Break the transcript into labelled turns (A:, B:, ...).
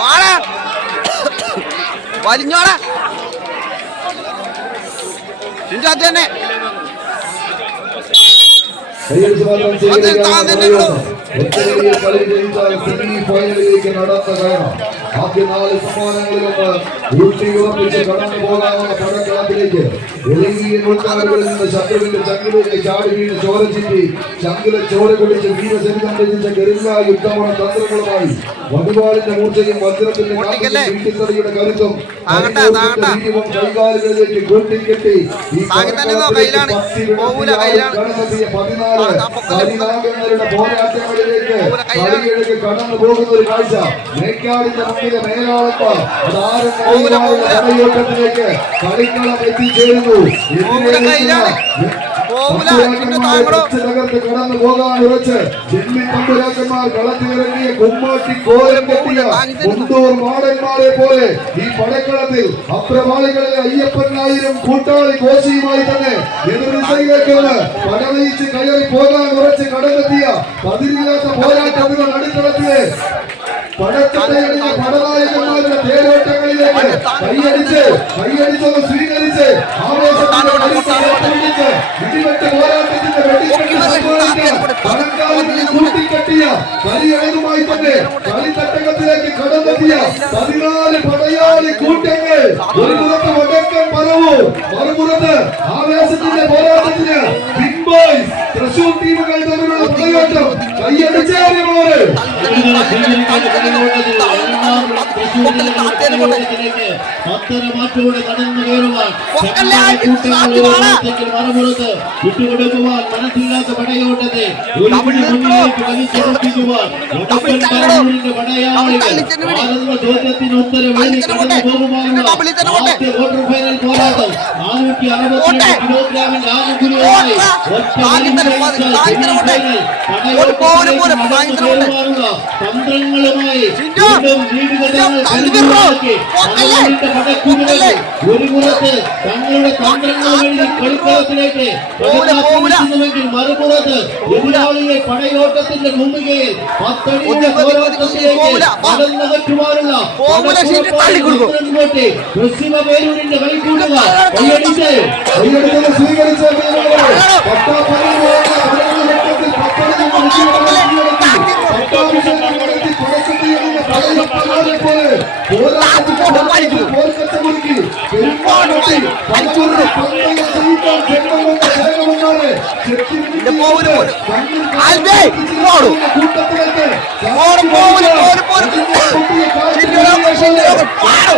A: വാടാ. വലിഞ്ഞോടാ. ചിഞ്ചു അത് തന്നെ.
B: ഫൈനലിലേക്ക് നടന്നു കയറാം. ആദ്യ നാല് സമ്മാനങ്ങളിൽ നിന്ന് ഊട്ടിയുറപ്പിച്ച് കടന്നു പോകാവുന്ന പടക്കളത്തിലേക്ക്. നിന്ന് ശത്രുവിന്റെ ചങ്കിലേക്ക് ചാടി വീണ് ചോര ചിറ്റി ചങ്കില ചോര കുടിച്ച് രചിച്ച തന്ത്രങ്ങളുമായി. വടുവാളിന്റെ മൂർച്ചയും വജ്രത്തിന്റെ? വീട്ടിത്തടിയുടെ കരുത്തും കൈകാലുകളിലേക്ക് പതിനാല് പോരാട്ടങ്ങളിലേക്ക് കടന്നു പോകുന്ന ഒരു കാഴ്ച മേക്കാടിന്റെ മുന്നിലെ കളിക്കളം എത്തിച്ചേരുന്നു. കടന്നു പോകാൻ ഉറച്ച് ജന്മി തമ്പുരാക്കന്മാർ കളത്തിലിറങ്ങിയ കുമ്മാട്ടി കോലം കെട്ടിയ മുണ്ടൂർ മാടന്മാരെ പോലെ ഈ പടക്കളത്തിൽ അപ്രവാളികളിലെ അയ്യപ്പനായിരം കൂട്ടാളി കോശിയുമായി തന്നെ എതിർദിശയിലേക്ക് പടവയിച്ച് കയറി പോകാൻ ഉറച്ച് കടന്നെത്തിയ പതിരില്ലാത്ത പോരാട്ടങ്ങൾ നടുത്തളത്തിലെ പടച്ചട്ടയടിച്ച പടനായകന്മാരുടെ തേരോട്ടങ്ങളിലേക്ക് കൈയടിച്ച് കൈയടിച്ചത് സ്വീകരിച്ച് കരിയഴകുമായി തന്നെ കളിത്തട്ടകത്തിലേക്ക് കടന്നെത്തിയ പതിനാല് പടയാളി കൂട്ടങ്ങൾ. ഒരു പുറത്ത് വടക്കൻ പരവും മറുപുറത്ത് ആവേശത്തിന്റെ പോരാട്ടത്തിന്
A: പോട്ടെ.
C: പോകുവാനുള്ള
A: ഡബിൾ തന്നെ പോട്ടെ.
C: ആദ്യ ക്വാർട്ടർ ഫൈനൽ പോരാട്ടം നാനൂറ്റി
A: പോട്ടെ.
C: അറുപത്തിരണ്ട് കിലോഗ്രാമിന്റെ ആനുകൂല്യമായി
A: പോട്ടെ.
C: ഒറ്റ
A: ആദ്യം തന്നെ
C: വലി
A: പോട്ടെ.
C: ജയിച്ച
A: ആദ്യം തന്നെ പോട്ടെ.
C: സെമിഫൈനൽ
A: ഒരു പോലും പോലും
C: പടയോട്ടത്തിലേക്ക്
A: ആദ്യം
C: കടന്നു
A: തന്നെ പോട്ടെ.
C: കയറുവാനുള്ള തന്ത്രങ്ങളുമായി
A: ചിഞ്ചു.
C: വീണ്ടും വീടുകളിൽ
A: തള്ളി വിടറോ?
C: കരുതുകളാക്കി
A: പോക്കല്ലേ?
C: അവരുടെ പടക്കുതിരകൾ ഒരു പുറത്ത് തങ്ങളുടെ തന്ത്രങ്ങൾ വഴി കളിക്കളത്തിലേക്ക്
A: പോവൂല, പോവൂല.
C: പടക്കാത്തുവെങ്കിൽ മറുപുറത്ത് എതിരാളിയെ പടയോട്ടത്തിന്റെ മുമ്പികയിൽ പത്തടിയുടെ
A: ഒതുങ്ങി, ഒതുങ്ങി, പോരും, പോരും. ഷിൻഡോളോ, ഷിൻഡോളോ, പാടോ.